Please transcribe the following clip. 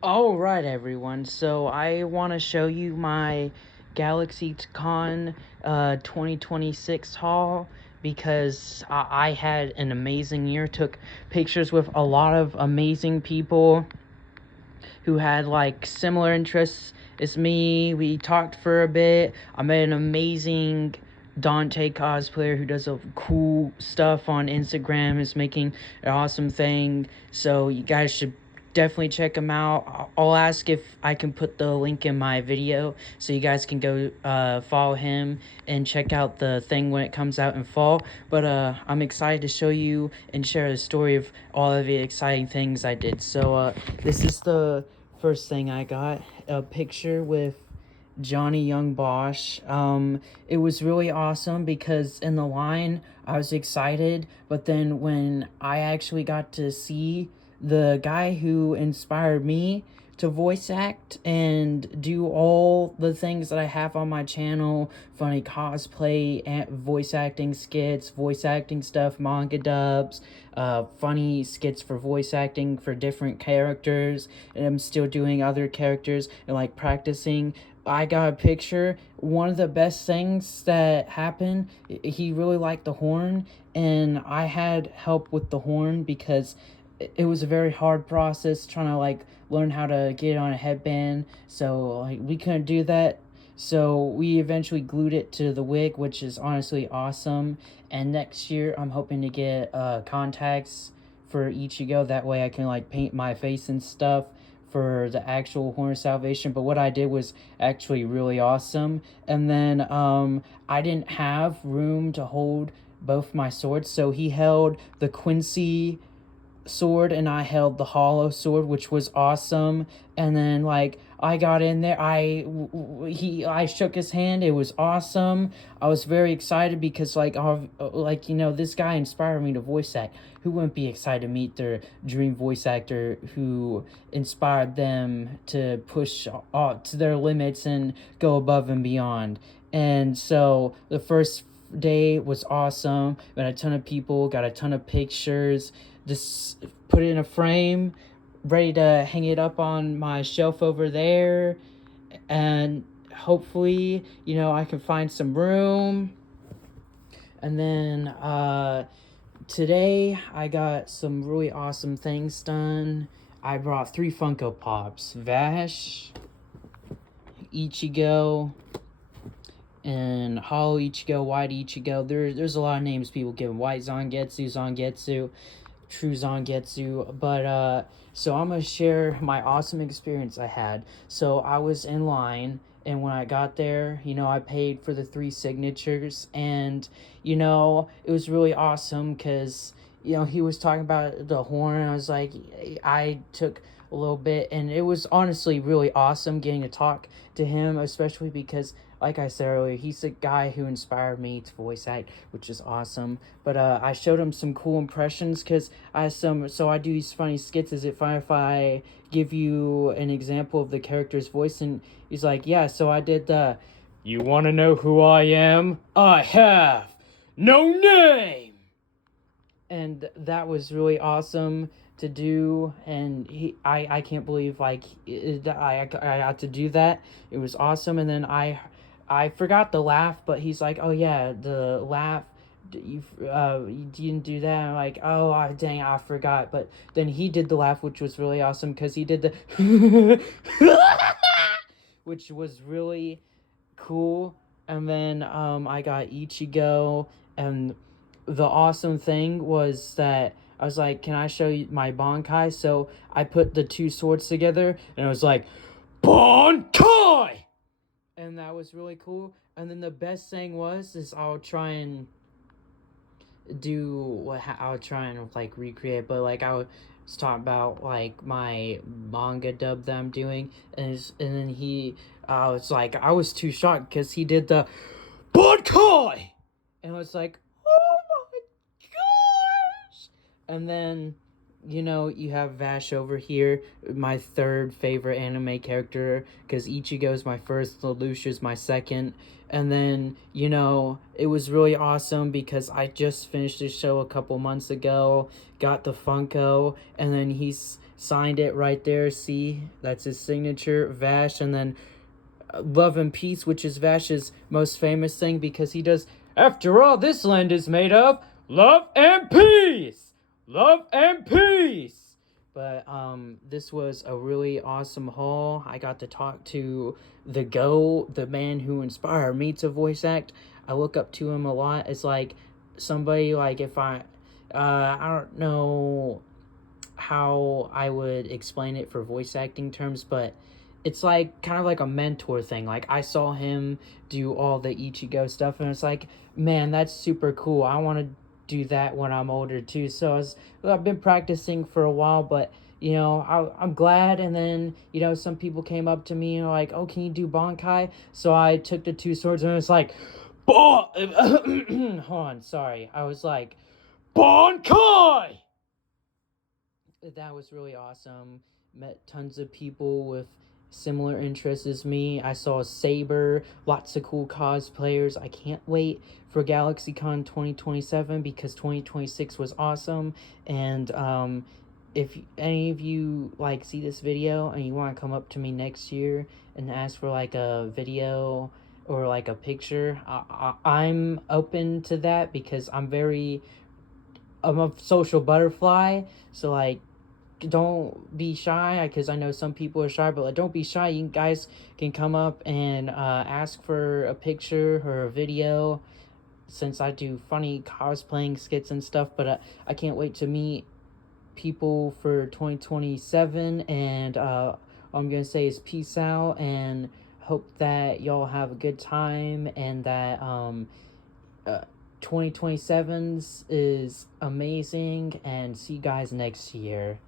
All right, everyone. So I want to show you my Galaxy Con 2026 haul because I had an amazing year. Took pictures with a lot of amazing people who had like similar interests as me. We talked for a bit. I met an amazing Dante cosplayer who does a cool stuff on Instagram, is making an awesome thing. So you guys should definitely check him out. I'll ask if I can put the link in my video so you guys can go follow him and check out the thing when it comes out in fall. But I'm excited to show you and share the story of all of the exciting things I did. So this is the first thing I got, a picture with Johnny Young Bosch. It was really awesome because in the line I was excited, but then when I actually got to see the guy who inspired me to voice act and do all the things that I have on my channel, funny cosplay, and voice acting skits, voice acting stuff, manga dubs, funny skits for voice acting for different characters, and I'm still doing other characters and like practicing. I got a picture. One of the best things that happened, he really liked the horn, and I had help with the horn because it was a very hard process trying to like learn how to get it on a headband. So like we couldn't do that. So we eventually glued it to the wig, which is honestly awesome. And next year I'm hoping to get contacts for Ichigo. That way I can like paint my face and stuff for the actual Horn of Salvation. But what I did was actually really awesome. And then I didn't have room to hold both my swords, so he held the Quincy sword and I held the hollow sword, which was awesome. And then like I got in there, I shook his hand. It was awesome. I was very excited because this guy inspired me to voice act. Who wouldn't be excited to meet their dream voice actor who inspired them to push to their limits and go above and beyond? And so the first day was awesome. Met a ton of people, got a ton of pictures, just put it in a frame, ready to hang it up on my shelf over there. And hopefully, I can find some room. And then today I got some really awesome things done. I brought 3 Funko Pops: Vash, Ichigo, and Hollow Ichigo, White Ichigo. There's a lot of names people give him. White Zangetsu, Zangetsu, True Zangetsu. But so I'm gonna share my awesome experience I had. So I was in line, and when I got there, I paid for the 3 signatures, and it was really awesome because he was talking about the horn. And I was like, I took a little bit, and it was honestly really awesome getting to talk to him, especially because, like I said earlier, he's the guy who inspired me to voice act, which is awesome. But I showed him some cool impressions because so I do these funny skits. Is it fine if I give you an example of the character's voice? And he's like, yeah. So I did the, you want to know who I am? I have no name. And that was really awesome to do. And I can't believe like I got to do that. It was awesome. And then I forgot the laugh, but he's like, oh yeah, the laugh, you didn't do that. I'm like, oh, dang, I forgot. But then he did the laugh, which was really awesome because he did the which was really cool. And then I got Ichigo, and the awesome thing was that I was like, can I show you my Bankai? So I put the 2 swords together, and I was like, Bankai! And that was really cool. And then the best thing is I'll try and I'll try and like recreate, but like I was talking about like my manga dub that I'm doing, and then I was like, I was too shocked because he did the Bankai! And I was like, oh my gosh! And then, you have Vash over here, my 3rd favorite anime character, because Ichigo's my first, Lelouch's my second. And then, it was really awesome because I just finished this show a couple months ago, got the Funko, and then signed it right there. See, that's his signature, Vash. And then Love and Peace, which is Vash's most famous thing, because he does, after all, this land is made of love and peace. Love and peace. But this was a really awesome haul. I got to talk to the man who inspired me to voice act. I look up to him a lot. It's like somebody, like, if I don't know how I would explain it for voice acting terms, but it's like kind of like a mentor thing. Like, I saw him do all the Ichigo stuff, and it's like, man, that's super cool. I want to do that when I'm older too. So I've been practicing for a while, but I'm glad. And then some people came up to me and were like, "Oh, can you do Bankai?" So I took the two swords, and it's like, hold on, sorry. I was like, Bankai. That was really awesome. Met tons of people with similar interests as me. I saw Saber, lots of cool cosplayers. I can't wait for GalaxyCon 2027 because 2026 was awesome. And if any of you see this video and you want to come up to me next year and ask for a video or a picture, I'm open to that because I'm a social butterfly. So don't be shy, because I know some people are shy, but don't be shy. You guys can come up and ask for a picture or a video, since I do funny cosplaying skits and stuff. But I can't wait to meet people for 2027, and all I'm gonna say is peace out, and hope that y'all have a good time, and that 2027's is amazing, and see you guys next year.